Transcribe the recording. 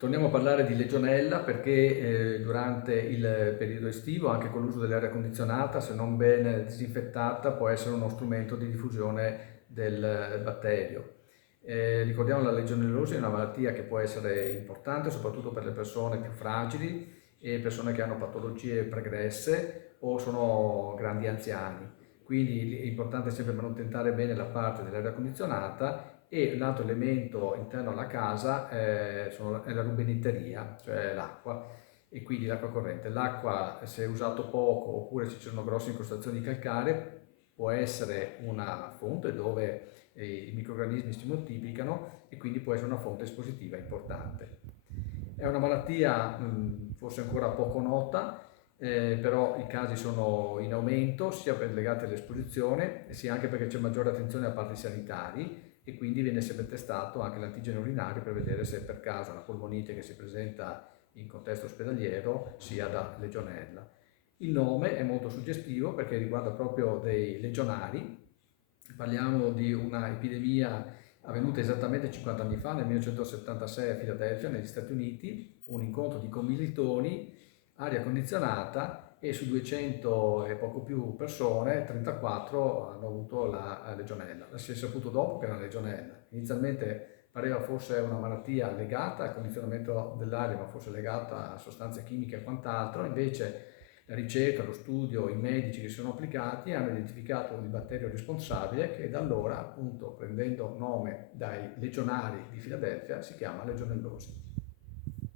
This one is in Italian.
Torniamo a parlare di legionella perché durante il periodo estivo, anche con l'uso dell'aria condizionata, se non ben disinfettata, può essere uno strumento di diffusione del batterio. Ricordiamo la legionellosi è una malattia che può essere importante soprattutto per le persone più fragili e persone che hanno patologie pregresse o sono grandi anziani. Quindi è importante sempre mantenere bene la parte dell'aria condizionata e l'altro elemento interno alla casa è la rubinetteria, cioè l'acqua, e quindi l'acqua corrente. L'acqua, se è usato poco oppure se ci sono grosse incrostazioni di calcare, può essere una fonte dove i microrganismi si moltiplicano e quindi può essere una fonte espositiva importante. È una malattia forse ancora poco nota, però i casi sono in aumento sia legati all'esposizione sia anche perché c'è maggiore attenzione da parte dei sanitari e quindi viene sempre testato anche l'antigene urinario per vedere se per caso una polmonite che si presenta in contesto ospedaliero sia da legionella. Il nome è molto suggestivo perché riguarda proprio dei legionari. Parliamo di una epidemia avvenuta esattamente 50 anni fa, nel 1976 a Filadelfia, negli Stati Uniti, un incontro di commilitoni, aria condizionata, e su 200 e poco più persone, 34 hanno avuto la legionella. Si è saputo dopo che era una legionella. Inizialmente pareva fosse una malattia legata al condizionamento dell'aria, ma forse legata a sostanze chimiche e quant'altro. Invece la ricerca, lo studio, i medici che si sono applicati hanno identificato il batterio responsabile che da allora, appunto, prendendo nome dai legionari di Filadelfia, si chiama legionellosi.